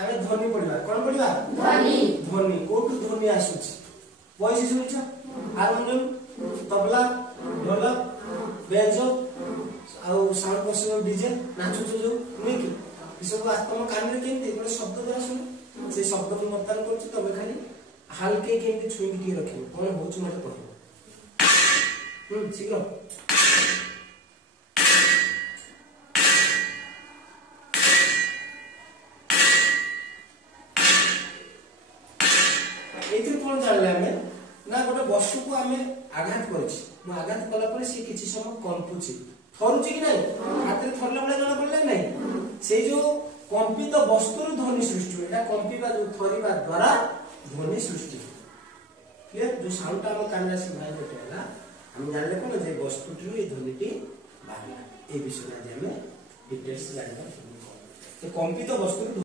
आमे ध्वनि पढ़िबा कोन पढ़िबा ध्वनि ध्वनि कोठु ध्वनि आसुची वॉइस सुनिछ हारमोनियम तबला ढोलक बेंजो आउ साउंड बॉक्स डीजे नाचु जो नुई कि ई सब तुम कान रे केमती गोटे शब्द द्वारा सुन से शब्द को मतदान करछ तबे खाली हल्के केमती छुई के रखियो कोन होछ मते कहबो शीघ्र एथि कोन जानले हमें ना गोटे वस्तु को हमें आघात करछि मु आघात कला पर से किछि समय कंपुछि थरुछि कि नहीं हाथ रे थरला बळे जणा पड़ले नहीं से जो कंपित वस्तु रो ध्वनि सृष्टि एटा कंपिबा जो थरिबा द्वारा ध्वनि सृष्टि क्लियर जो साउंड हम कान रे सुनाई देला हम जानले कोन जे वस्तु रो ए ध्वनिटी बाहर ए विषय आज हमें डिटेल्स जानबा तो कंपित वस्तु